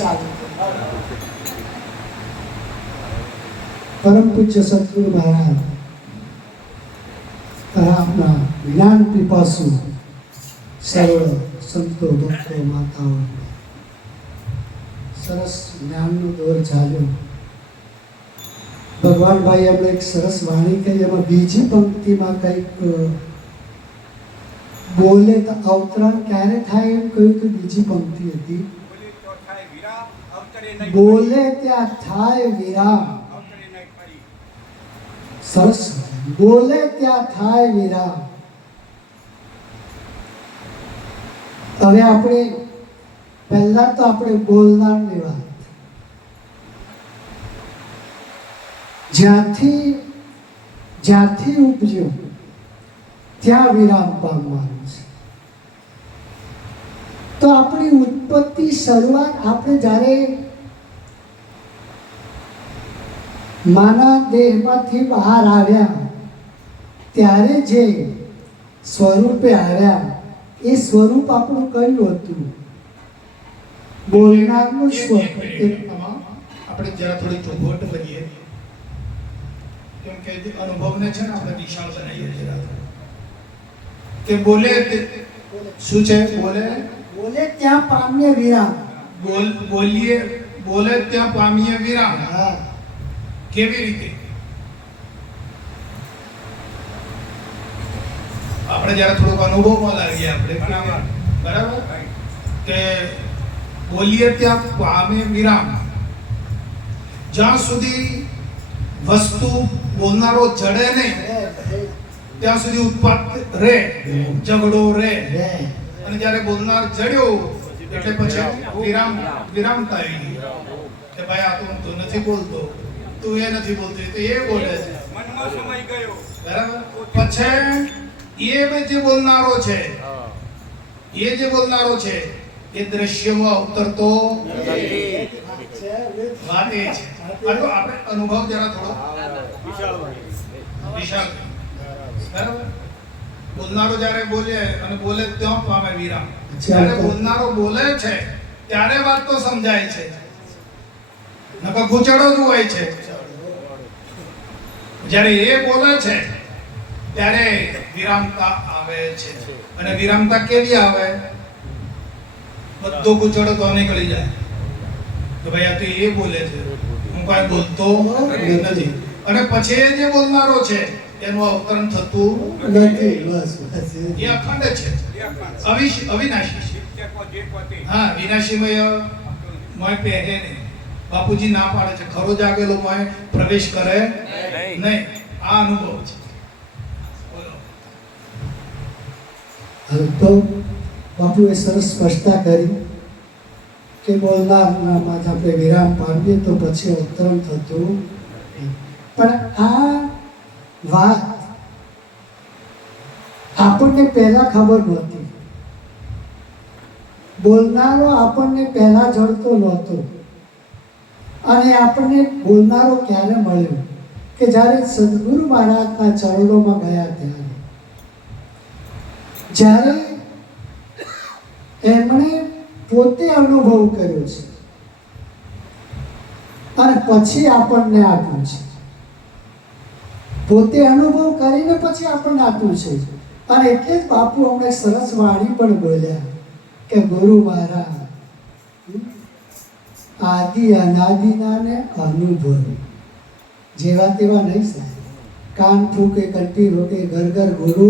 ચાલુ. પરમ પૂજ્ય સદગુરુ મહારાજ આપના જ્ઞાન પીપાસુ સર્વ સંતો ભક્તો માતાઓ સરસ જ્ઞાનનો દોર ચાલ્યો. ભગવાન ભાઈ એમણે એક સરસ વાણી કહી, એમાં બીજી પંક્તિમાં કંઈક બોલે તો અવતરણ ક્યારે થાય એમ કહ્યું કે બીજી પંક્તિ હતી, બોલે ત્યાં થાય વિરામ. સરસ, બોલે ત્યાં થાય વિરામ. હવે આપણે પહેલા તો આપણે બોલનારની વાત, જ્યાંથી ઉપજ્યું ત્યાં વિરામ પામવાનું છે. તો આપણી ઉત્પત્તિ શરૂઆત આપણે જ્યારે માનવ દેહમાંથી બહાર આવ્યા ત્યારે જે સ્વરૂપે આવ્યા એ સ્વરૂપ આપણું કયું હતું? બોલનારનું સ્વરૂપ. આપણે જરા થોડી ચોખવટ કરીએ, કેમ કે અનુભવને છે ને આપણે વિશાળ બનાવીએ જરા. કે બોલે શું છે? બોલે ત્યાં પામીએ વિરામ. બોલે ત્યાં પામીએ વિરામ. હા, કેવી રીતે? આપણે જરા થોડુંક અનુભવમાં લાગીએ આપણે, બરાબર? કે બોલીએ ત્યાં પામે વિરામ. જ્યાં સુધી વસ્તુ બોલનારો જડે નહીં ત્યાં સુધી ઉત્પાદ રહે, ઝઘડો રહે. અને જ્યારે બોલનાર જડ્યો એટલે પછી વિરામતા આવી ગઈ કે ભાઈ આ તો નથી બોલતો, તું એ નથી બોલતી, તો એ બોલે છે, મનનો સમય ગયો, બરાબર? પછી એ જે બોલનારો છે, એ દ્રશ્યમાં અવતરતો વાત એ છે. આપણે અનુભવ જરા થોડો વિશાળ, બરાબર? બોલનારો જ્યારે બોલે અને બોલે ત્યાં પામે વિરામ. જ્યારે બોલનારો બોલે છે ત્યારે વાત તો સમજાય છે, નકર ગુચડો જ હોય છે. જ્યારે એ બોલે છે ત્યારે વિરામતા આવે છે. અને વિરામતા કેવી આવે? બધો ગુચડો તો નીકળી જાય તો ભાઈ આ તો એ બોલે છે, હું કાંઈ બોલતો નથી. અને પછી જે બોલનારો છે એનું અવતરણ થતું નથી. એ અખંડ છે, અવિનાશી છે. હા, વિનાશીમય મોય પહેરે નહીં. બાપુજી ના પાડે છે, ખરો જાગેલો મોય પ્રવેશ કરે નહીં. આ અનુભવ છે. તો બાપુએ સરસ સ્પષ્ટતા કરી કે બોલનારમાં જ આપણે વિરામ પાડીએ તો પછી અવતરણ થતું. પણ આ વાત આપણને પહેલા ખબર નહોતી. બોલનારો આપણને પહેલા જડતો નહોતો. અને આપણને બોલનારો ક્યારે મળ્યો? કે જ્યારે સદગુરુ મહારાજના ચરણોમાં ગયા ત્યારે, જ્યારે એમણે પોતે અનુભવ કર્યો છે અને પછી આપણને આપ્યું છે. પોતે અનુભવ કરીને પછી આપણને આપ્યું છે. અને એટલે જ બાપુ અમને સરસ વાણી પણ બોલ્યા કે ગુરુ મહારાજ આદિ અનાદિના ને અનુભવ જેવા તેવા નહીં સાહેબ. કાન ફૂકે કંઠી રોકે ઘર ઘર ગુરુ.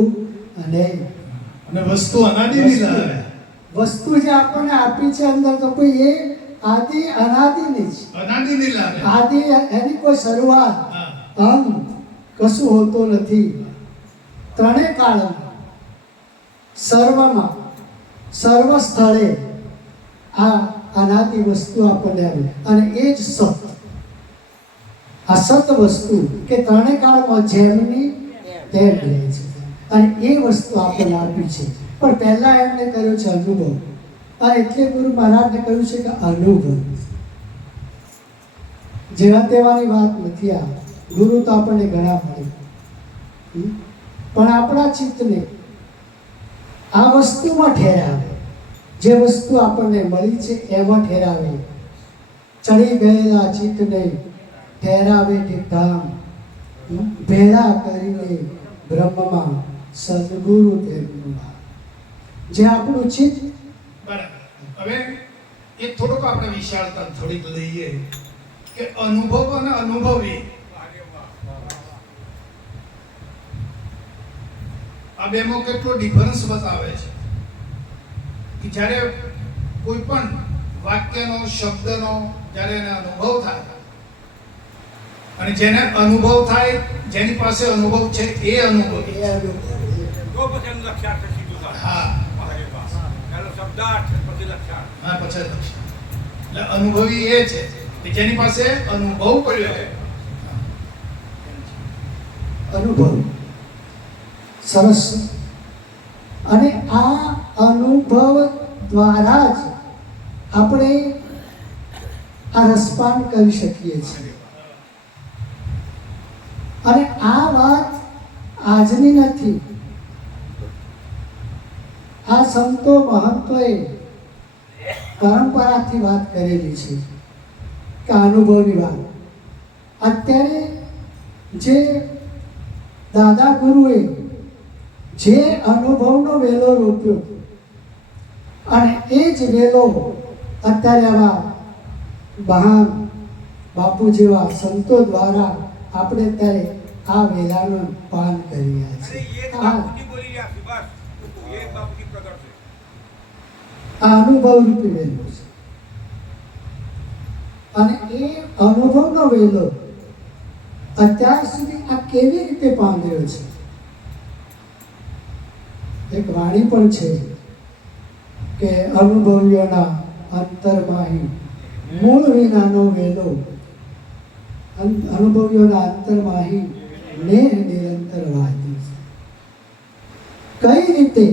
અને વસ્તુ અનાદિની લાવે. વસ્તુ જે આપણને આપી છે અંદર તો કોઈ એ આદિ અનાદિની જ. અનાદિની લાવે. આદિ એની કોઈ શરૂઆત અંત કશું હોતો નથી. ત્રણેય કાળમાં, સર્વમાં, સર્વ સ્થળે આ અનાદિ વસ્તુ આપણને આવી. અને એ જ સત, આ સત વસ્તુ કે ત્રણેય કાળમાં જેમની તેમ રહે છે. અને એ વસ્તુ આપણને આપી છે. પણ પહેલા એમને કર્યો છે અનુભવ. અને એટલે ગુરુ મહારાજને કહ્યું છે કે અનુભવ. જેવા તેવાની વાત નથી. આ ગુરુ તો આપણને ઘણા મળે, પણ આપણા ચિત્તને આ વસ્તુમાં ઠેરાવે. જે વસ્તુ આપણને મળી છે એમાં ઠેરાવે. ચડી ગયેલા ચિત્તને ઠેરાવે ઠેકામ, ભેળા કરીને બ્રહ્મમાં સદગુરુ તેમનું નામ. જે આપણું ચિત્ત બરાબર. હવે એક થોડોક આપણે વિશાળતા થોડીક લઈએ કે અનુભવ અને અનુભવી આ બેમાં કેટલો ડિફરન્સ બતાવે છે કે જ્યારે કોઈ પણ વાક્યનો શબ્દનો જ્યારે એને અનુભવ થાય અને જેને અનુભવ થાય, જેની પાસે અનુભવ છે એ અનુભવી. તો પછી એનું લક્ષાર્થ સીધું થાય. હા પહેલો શબ્દાર્થ પછી લક્ષાર્થ. હા, પછી લક્ષણ. એટલે અનુભવી એ છે કે જેની પાસે અનુભવ કર્યો છે. અનુભવ સરસ. અને આ અનુભવ દ્વારા જ આપણે આ રસપાન કરી શકીએ છીએ. અને આ વાત આજની નથી. આ સંતો મહંતોએ પરંપરાથી વાત કરેલી છે કે અનુભવની વાત. અત્યારે જે દાદા ગુરુએ જે અનુભવનો વેલો રોપ્યો અને એ જ વેલો અત્યારે આવા મહાન બાપુ જેવા સંતો દ્વારા આપણે અત્યારે આ વેલાનું પાન કરી રહ્યા અને છીએ. એક આ બાપુજી બોલી રહ્યા છે, બસ. એક બાપુજી પ્રગટ છે. આ અનુભવ રૂપી વેલો છે. અને એ અનુભવનો વેલો અત્યાર સુધી આ કેવી રીતે પામ્યો છે. એક વાણી પણ છે કે અનુભવીઓના અંતરમાહી મૂળ વિનાનો વેલો, અનુભવીઓના અંતરમાહી નેહ નિરંતર વાતી છે. કઈ રીતે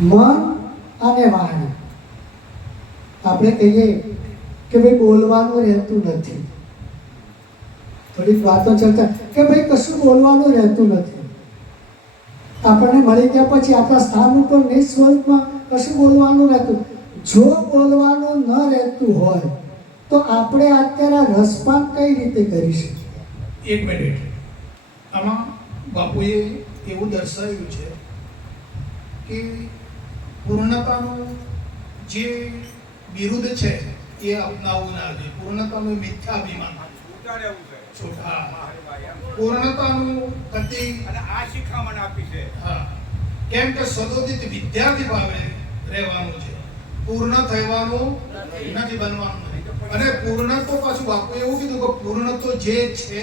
મન અને વાણી, આપણે કહીએ કે ભાઈ બોલવાનું રહેતું નથી, થોડીક વાતો ચર્ચા કે ભાઈ કશું બોલવાનું રહેતું નથી. આપણને મળી ગયા પછી આપણા સ્થાન ઉપર નિસ્વરૂપમાં કશું બોલવાનું રહેતું. જો બોલવાનું ન રહેતું હોય તો આપણે અત્યારે રસપાન કઈ રીતે કરી શકીએ? એક મિનિટ. આમાં બાપુએ એવું દર્શાવ્યું છે કે પૂર્ણતાનું જે બિરુદ છે એ અપનાવવું ના જોઈએ. પૂર્ણતાનું મિથ્યાભિમાન. છૂટા રહેવું છે. છૂટા. મારે ભાઈ એમ. પૂર્ણતાનું કતિ. અને આ શિખામણ આપી છે. હા, કેમ કે સદોદિત વિદ્યાર્થી ભાવે રહેવાનું છે. પૂર્ણ થવાનું નથી, બનવાનું નથી. અને પૂર્ણ તો પાછું બાપુ એવું કીધું કે પૂર્ણ તો જે છે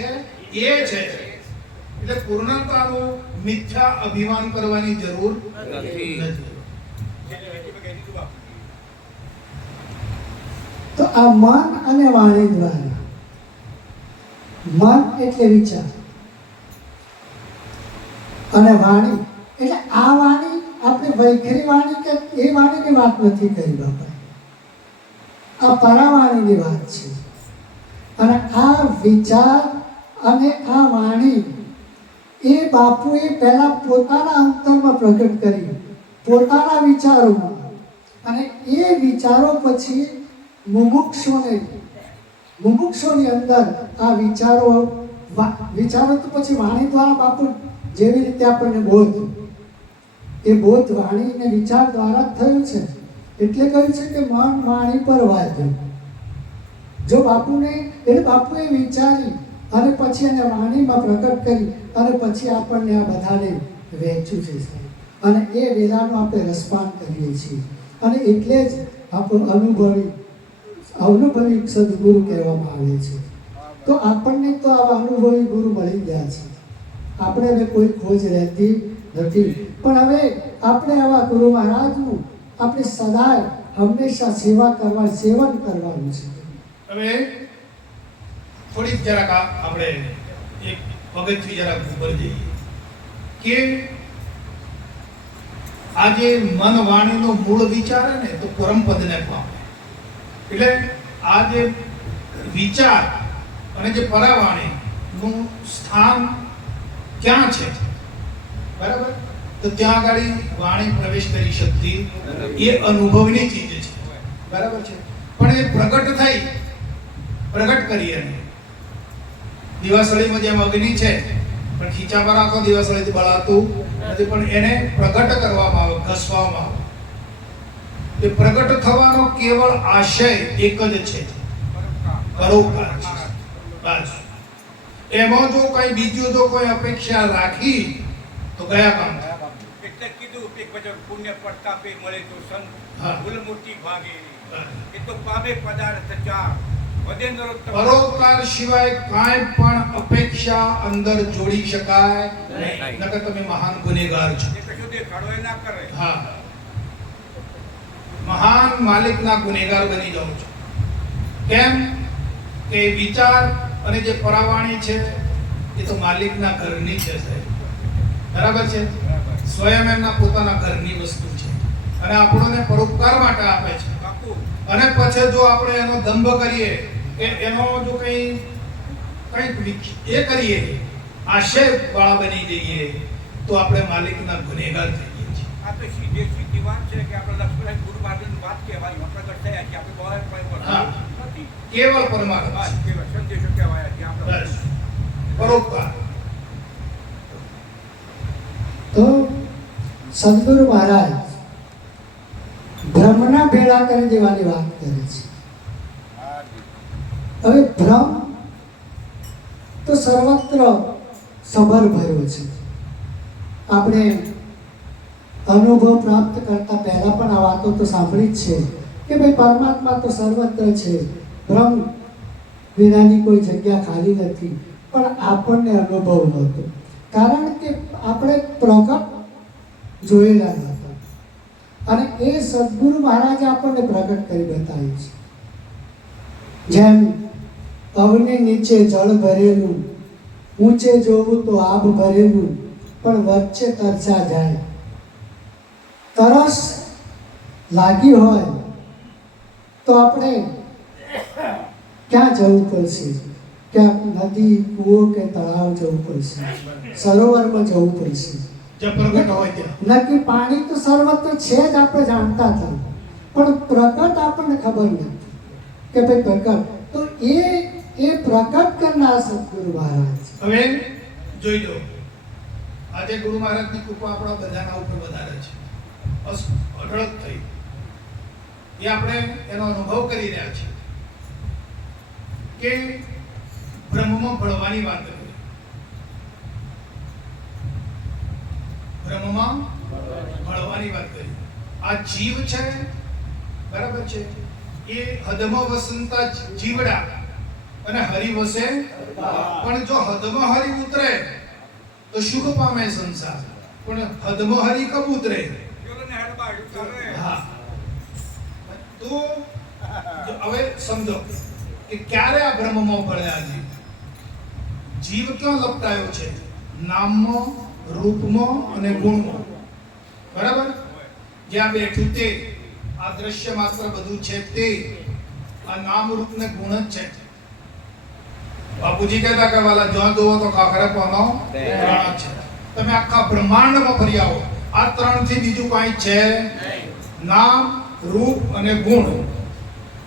એ છે. એટલે પૂર્ણતાનું મિથ્યા અભિમાન કરવાની જરૂર નથી. છેલ્લી લીટીમાં કહી દીધું બાપુજી. તો આ મન અને વાણી દ્વારા, મન એટલે વિચાર અને વાણી એટલે આ વાણી આપણે વૈખરી વાણી કે એ વાણીની વાત નથી કરી બાપા. આ પરાવાણીની વાત છે. અને આ વિચાર અને આ વાણી એ બાપુએ પહેલા પોતાના અંતરમાં પ્રગટ કરી, પોતાના વિચારોમાં. અને એ વિચારો પછી મુમુક્ષોની અંદર આ વિચારો તો પછી વાણી દ્વારા બાપુ જેવી રીતે આપણને બોધ, એ બોધ વાણી અને વિચાર દ્વારા જ થયું છે. એટલે કહ્યું છે કે મન વાણી પર વાંધ્યું. જો બાપુને એટલે બાપુએ વિચારી અને પછી એને વાણીમાં પ્રગટ કરી અને પછી આપણને આ બધાને વહેંચ્યું છે. અને એ વેલાનું આપણે રસપાન કરીએ છીએ. અને એટલે જ આપણું અનુભવી સદગુરુ કહેવામાં આવે છે. તો આપણને તો આવા અનુભવી ગુરુ મળી ગયા છે. આપણે હવે કોઈ ખોજ રહેતી નથી. પણ હવે આપણે આવા ગુરુ મહારાજનું આપણે સદાય હંમેશા સેવન કરવાનું છે. હવે થોડીક જરાક આપણે એક પગથિયું જરાક ઉપર જઈએ કે આજે મન વાણીનો મૂળ વિચાર ને તો પરમપદને પામે. એટલે આ જે વિચાર અને જે પરાવાણીનું સ્થાન ક્યાં છે, બરાબર? તો ત્યાં આગળ વાણી પ્રવેશ કરી શકતી એ અનુભવની ચીજ છે, બરાબર છે. પણ એ પ્રગટ થઈ, પ્રગટ કરી એને. દિવાસળીમાં જેમ અગ્નિ છે પણ ખીચા પર આખો દિવાસળીથી બળાતું નથી, પણ એને પ્રગટ કરવામાં આવે, ઘસવામાં આવે. એ પ્રગટ થવાનો કેવળ આશય એક જ છે, પરોપકાર છે. બસ એમાં જો કોઈ બીજું જો કોઈ અપેક્ષા રાખી તો ગયા કામ થાય. એટલે કીધું કે ભજન પુણ્ય પ્રતાપે મળે તો સંત હા. ભૂલ મોટી ભાગે એ તો પામે પદાર્થ ચાર વધે નરોત્તમ. પરોપકાર સિવાય કાંઈ પણ અપેક્ષા અંદર જોડી શકાય નહીં. નકર તમે મહાન ગુનેગાર છો. એ કશું દેખાડો એ ના કરે. હા, મહાન માલિકના ગુનેગાર બની જાઓ છો. કેમ કે વિચાર અને જે પરાવાણી છે એ તો માલિકના ઘરની છે સાહેબ. બરાબર છે? સ્વયં એમના પોતાના ઘરની વસ્તુ છે અને આપણને પરોપકાર માટે આપે છે. બાપુ અને પછી જો આપણે એનો દંભ કરીએ કે એનો જો કંઈ એ કરીએ, આશય વાળા બની જઈએ તો આપણે માલિકના ગુનેગાર થઈએ છીએ. આ તો સીધી વાત છે કે આપણે લક્ષ્મણ ગુરુ મહારાજની વાત કહેવાય પ્રગટ થયા કે આપણે બહાર હા. પણ નથી. કેવળ પરમાર્થ બસ કેવળ સંદેશો કહેવાય કે આપણે બસ પરોપકાર. તો સદગુરુ મહારાજ ભ્રમના ભેળા કરી દેવાની વાત કરે છે. હવે ભ્રમ તો સર્વત્ર સભર ભર્યો છે. આપણે અનુભવ પ્રાપ્ત કરતા પહેલા પણ આ વાતો તો સાંભળી જ છે કે ભાઈ પરમાત્મા તો સર્વત્ર છે, ભ્રમ વિનાની કોઈ જગ્યા ખાલી નથી. પણ આપણને અનુભવ નહોતો, કારણ કે આપણે પ્રગટ જોયેલા નહોતા. અને એ સદગુરુ મહારાજે આપણને પ્રગટ કરી બતાવ્યું છે. જેમ અવની નીચે જળ ભરેલું, ઊંચે જોવું તો આબ ભરેલું, પણ વચ્ચે તરસા જાય. તરસ લાગી હોય તો આપણે ક્યાં જવું પડશે? ક્યાંક નદી, કૂવો કે તળાવ જવું પડશે, સરોવરમાં જવું પડશે. જે પ્રગટ હોય ત્યાં નક્કી પાણી તો સર્વત્ર છે જ, આપણે જાણતા હતા, પણ પ્રગટ આપણને ખબર નથી કે ભાઈ પ્રગટ. તો એ પ્રગટ કરનાર સદગુરુ મહારાજ. હવે જોઈ લો, આજે ગુરુ મહારાજની કૃપા આપણા બધાના ઉપર વધારે છે, અઢળક થઈ. એ આપણે એનો અનુભવ કરી રહ્યા છીએ કે બ્રહ્મમાં ભળવાની વાત કરી. બ્રહ્મમાં ભળવાની વાત કરી. આ જીવ છે, બરાબર છે, એ હદમાં વસંતા જીવડા અને હરિ વસે. પણ જો હદમાં હરિ ઉતરે તો સુખ પામે સંસાર, પણ હદમાં હરિ કબ ઉતરે? ચોરોને હડબાડ ઉતારે. હા. તો હવે સમજો કે ક્યારે આ બ્રહ્મમાં ભળ્યા જીવ. જીવ ક્યાં લપટાયો છે? નામમાં, રૂપમાં અને ગુણમાં. બરાબર? જ્યાં બેઠું તે આ દ્રશ્ય માત્ર બધું છે તે આ નામ રૂપ ને ગુણ જ છે. બાપુજી કહેતા કે વાલા જ્યાં જોવો તો કાકરે પોનો ત્રણ છે. તમે આખા બ્રહ્માંડમાં ફરી આવો, આ ત્રણ થી બીજું કાંઈ છે નામ, રૂપ અને ગુણ.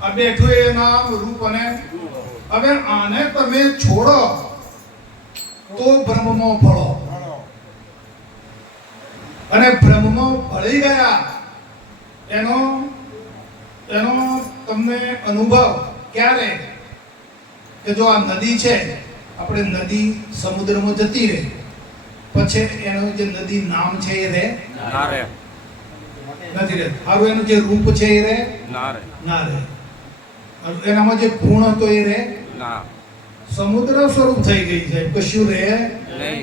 આ બેઠું એ નામ, રૂપ અને હવે આને તમે છોડો તો બ્રહ્મમાં ભળો. અને બ્રહ્મમાં ભળી ગયા એનો તમને અનુભવ ક્યારે? કે જો આ નદી છે, આપણે નદી સમુદ્રમાં જતી રહે પછી એનું જે નદી નામ છે એ રહે ના રે નથી રહે. હારું એનું જે રૂપ છે એ રહે ના રે ના રહે. એનામાં જે ગુણ હતો એ રહે ના સમુદ્ર સ્વરૂપ થઈ ગઈ છે, કશું રહે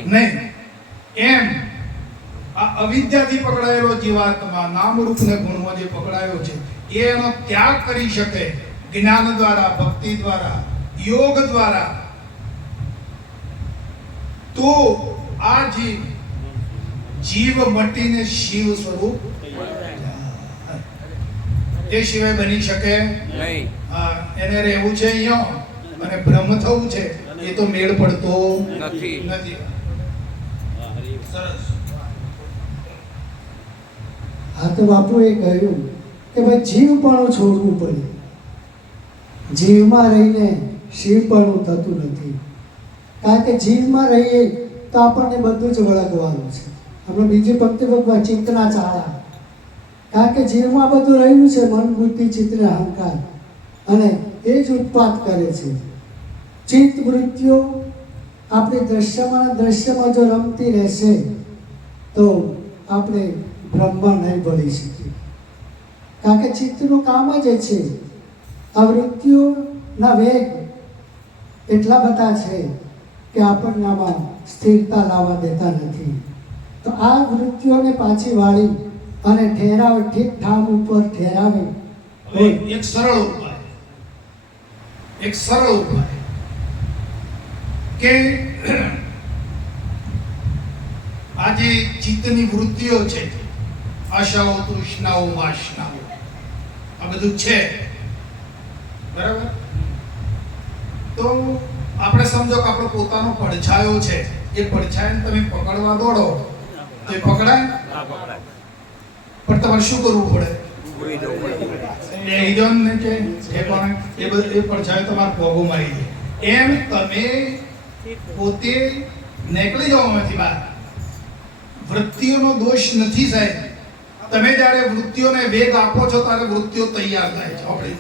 નહીં. એમ આ અવિદ્યાથી પકડાયેલો જીવાત્મા નામ રૂપ ને ગુણમાં જે પકડાયો છે એ એનો ત્યાગ કરી શકે જ્ઞાન દ્વારા, ભક્તિ દ્વારા, યોગ દ્વારા. તો આ જીવ મટીને શિવ સ્વરૂપ એ સિવાય બની શકે નહીં. એને રહેવું છે અહીંયા અને બ્રહ્મ થવું છે એ તો મેળ પડતો નથી. સરસ. હા, તો બાપુએ કહ્યું કે ભાઈ જીવ પણ છોડવું પડે. જીવમાં રહીને શિવપણું થતું નથી. કારણ કે જીવમાં રહીએ તો આપણને બધું જ વળગવાનું છે. આપણે બીજી પંક્તિમાં ચિંતના ચાળા, કારણ કે જીવમાં બધું રહ્યું છે, મન બુદ્ધિ ચિત્ત ને અહંકાર, અને એ જ ઉત્પાદ કરે છે. ચિત્ત વૃત્તિઓ આપણી દ્રશ્યમાં જો રમતી રહેશે તો આપણે બ્રહ્મ નહીં ભળી શકીએ. કારણ કે ચિત્તનું કામ જ એ છે. આ વૃત્તિઓના વેગ એટલા બધા છે કે આપણને આમાં સ્થિરતા લાવવા દેતા નથી. તો આ વૃત્તિઓને પાછી વાળી અને ઠેરાવે, ઠીક ઠામ ઉપર ઠેરાવે. એક સરળ ઉપાય, એક સરળ ઉપાય કે આજે ચિત્તની વૃત્તિઓ છે, આશાઓ, તૃષ્ણાઓ, વાસનાઓ, આ બધું છે, બરાબર? તો આપણે સમજો કે આપણો પોતાનો પડછાયો છે, એ પડછાયાને તમે પકડવા દોડો તો એ પકડાય? પણ તમારે શું કરવું પડે? એ પડછાયો તમારે ભોગો મારી દે. એમ તમે પોતે નીકળી જાઓ એમાંથી બહાર. વૃત્તિઓનો દોષ નથી સાહેબ. તમે જ્યારે વૃત્તિઓને વેગ આપો છો ત્યારે વૃત્તિઓ તૈયાર થાય છે. આપણે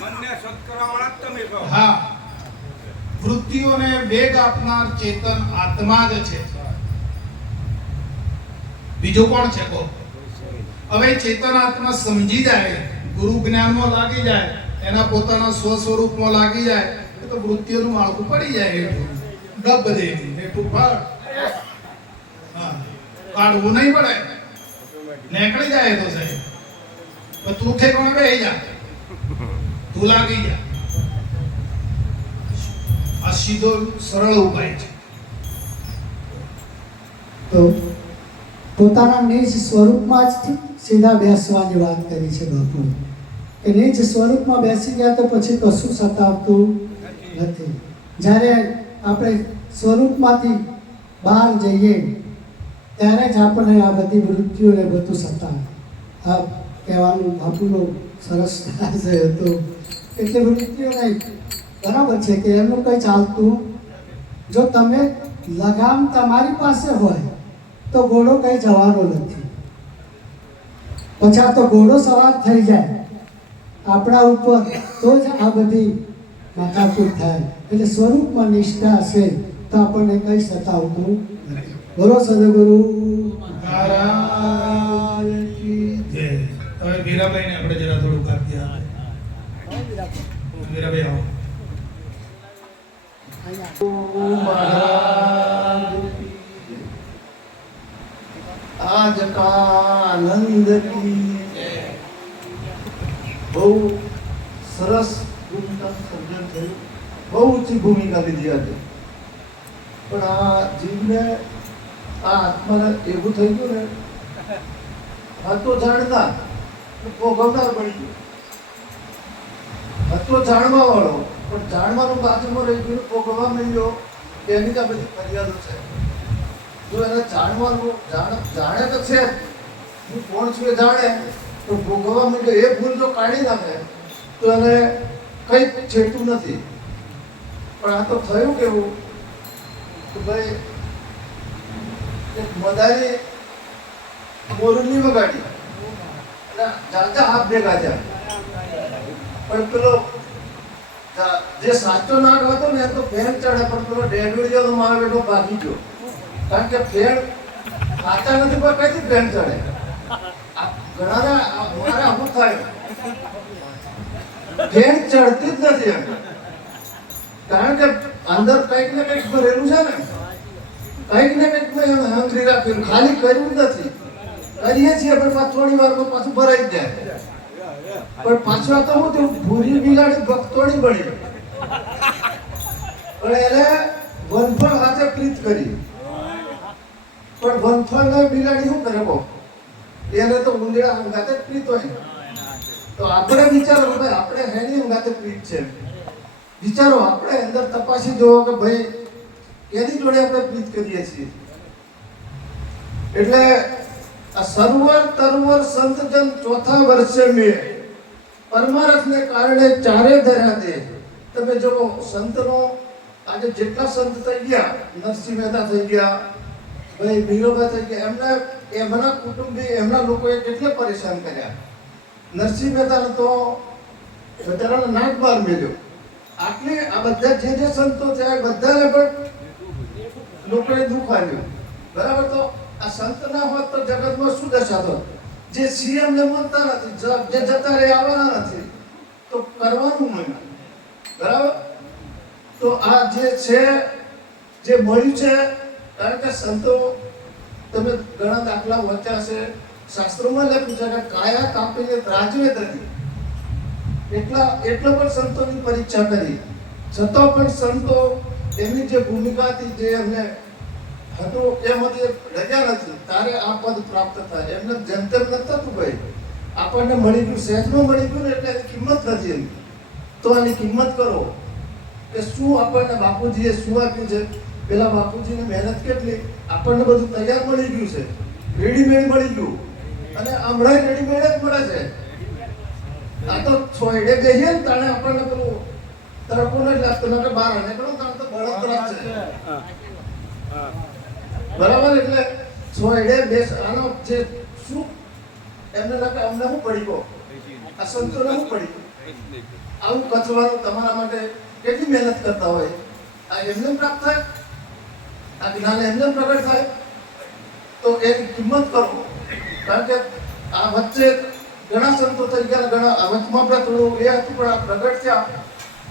મનને સત કરવાવાળા જ તમે છો. હા, વૃત્તિઓને વેગ આપનાર ચેતન આત્મા જ છે. બીજો કોણ છે? કહો. હવે ચેતન આત્મા સમજી જાય, ગુરુ જ્ઞાનમાં લાગી જાય, એના પોતાના સ્વ સ્વરૂપમાં લાગી જાય તો વૃત્તિઓનું માળખું પડી જાય. હેઠું ડબ દે, હેઠું પાડ. હા, પાડવું નહીં પડે, નીકળી જાય તો સાહેબ. પણ તું ઠેકાણે બેસી જા, તું લાગી જા. આ સીધો સરળ ઉપાય છે. તો પોતાના નિજ સ્વરૂપમાં જ સીધા બેસવાની વાત કરી છે બાપુ. કે નિજ સ્વરૂપમાં બેસી ગયા તો પછી કશું સતાવતું નથી. જ્યારે આપણે સ્વરૂપમાંથી બહાર જઈએ ત્યારે જ આપણે આ બધી વૃત્તિઓને બધું સતાવે. આ કહેવાનું બાપુનો સરસ હતો. એટલે વૃત્તિઓ નહીં, બરાબર છે કે એમનું કંઈ ચાલતું. જો તમે લગામ તમારી પાસે હોય તો ઘોડો કંઈ જવાનો નથી. પછી આ તો ઘોડો સવાર થઈ જાય આપણા ઉપર તો જ આ બધી માથાકૂટ થાય. એટલે સ્વરૂપમાં નિષ્ઠા હશે તો આપણને કંઈ સતાવતું નથી. બોલો સદગુરુ મહારાજ કી જય. હવે વીરાભાઈને આપણે જરા થોડું આપીએ. વીરાભાઈ આવો. आज का आनंद की બહુ સરસ ભૂમિકા સર્જન થયું. બહુ ઊંચી ભૂમિકા લીધી આજે. પણ આ જીવને, આ આત્માને એવું થઈ ગયું ને, આ તો જાણતા ભોગવનાર બની ગયું. આ તો જાણવા વાળો પણ જાણવાનું બાજુમાં રહી ગયું, ભોગવવા મળ્યો. એની તો બધી ફરિયાદો છે. જો એને જાણવાનું જાણે તો છે, હું કોણ છું એ જાણે, તો ભોગવવા માંડે એ ભૂલ જો કાઢી નાખે તો એને કંઈ છેટું નથી. પણ આ તો થયું કેવું કે ભાઈ એક મદારી મોરલી વગાડી અને જાજા હાથ ભેગા થયા. પણ પેલો જે સાચો નાગ હતો ને એ તો ફેન ચડે, પણ પેલો ડેડુડિયો તો મારો બેટો ભાગી ગયો. કારણ કે ફેણ સાચા નથી, પણ કઈથી ફેણ ચડે? ઘણા મારે અમુક થાય ફેણ ચડતી જ નથી એમ. કારણ કે અંદર કંઈક ને કંઈક ભરેલું છે ને, કંઈક ને કંઈક હંગરી રાખેલું, ખાલી કર્યું જ નથી. કરીએ છીએ પણ પાછું થોડી વારમાં પાછું ભરાઈ જ જાય. પણ પાછું આ તો હું થયું, ભૂરી બિલાડી ભક્તોડી બની, પણ એને વનફળ હાથે પ્રીત કરી. પણ વનફળ બિલાડી શું કરે? બહુ એને તો ઉંદરા અંગાતે પ્રીત હોય. તો આપણે વિચારો ભાઈ, આપણે હેની અંગાતે પ્રીત છે, વિચારો. આપણે અંદર તપાસી જોવો કે ભાઈ એની જોડે આપણે પ્રીત કરીએ છીએ. એટલે આ સરોવર તરવર સંતજન ચોથા વર્ષે મેં પરમારથને કારણે ચારે ધર્યા દે. તમે જો સંતનો આજે જેટલા સંત થઈ ગયા, નરસિંહ મહેતા થઈ ગયા, ભાઈ વીરોબા થઈ ગયા, એમના કુટુંબી એમના લોકોએ કેટલે પરેશાન કર્યા. નરસિંહ મહેતાને તો બધાને નાક બહાર મેલ્યો. આટલે આ બધા જે સંતો થયા એ બધાને પણ લોકોએ દુઃખ આવ્યું. બરાબર. તો આ સંત ના હોત તો જગતમાં શું દશા હોત? જે સીએમ ને મળતા નથી, જે જતા રહે આવવાના નથી, તો કરવાનું નહીં. બરાબર. તો આ જે છે, જે મળ્યું છે, કારણ કે સંતો, તમે ઘણા દાખલા વાંચ્યા છે, શાસ્ત્રોમાં લખ્યું છે કે કાયા કાપીને ત્રાજવે ધરી. એટલો પણ સંતોની પરીક્ષા કરી, છતાં પણ સંતો એમની જે ભૂમિકા હતી, જે એમને હતું એમાંથી રજા નથી. તારે આ પદ પ્રાપ્ત થાય એમને જેમ તેમ નથી થતું. ભાઈ આપણને મળી ગયું, સહેજમાં મળી ગયું ને એટલે એની કિંમત નથી એની. તો આની કિંમત કરો કે શું આપણને બાપુજીએ શું આપ્યું છે. પેલા બાપુજીની મહેનત કેટલી, આપણને બધું તૈયાર મળી ગયું છે, રેડીમેડ મળી ગયું. અને હમણાં રેડીમેડ જ મળે છે. આ તો છોડે જઈએ ને તાણે આપણને પેલું તડકો નથી લાગતો, ને બહાર નીકળો તાણે તો બળતરા છે. બરાબર. એટલે છોડે બેસ આનો જે શું એમને લાગે અમને શું પડી ગયો, આ સંતોને શું પડી ગયું. આવું કચવાનું તમારા માટે કેટલી મહેનત કરતા હોય, આ એમને પ્રાપ્ત થાય, આ જ્ઞાન એમને પ્રગટ થાય. તો એની કિંમત કરો. કારણ કે આ વચ્ચે ઘણા સંતો થઈ ગયા, ઘણા વચમાં આપણે થોડું એ હતું, પણ આ પ્રગટ થયા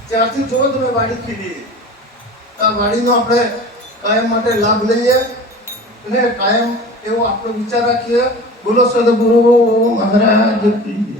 ત્યારથી જો તમે વાડી ખીલી, આ વાડીનો આપણે કાયમ માટે લાભ લઈએ અને કાયમ એવો આપણો વિચાર રાખીએ. બોલો સદગુરુ મહારાજ કી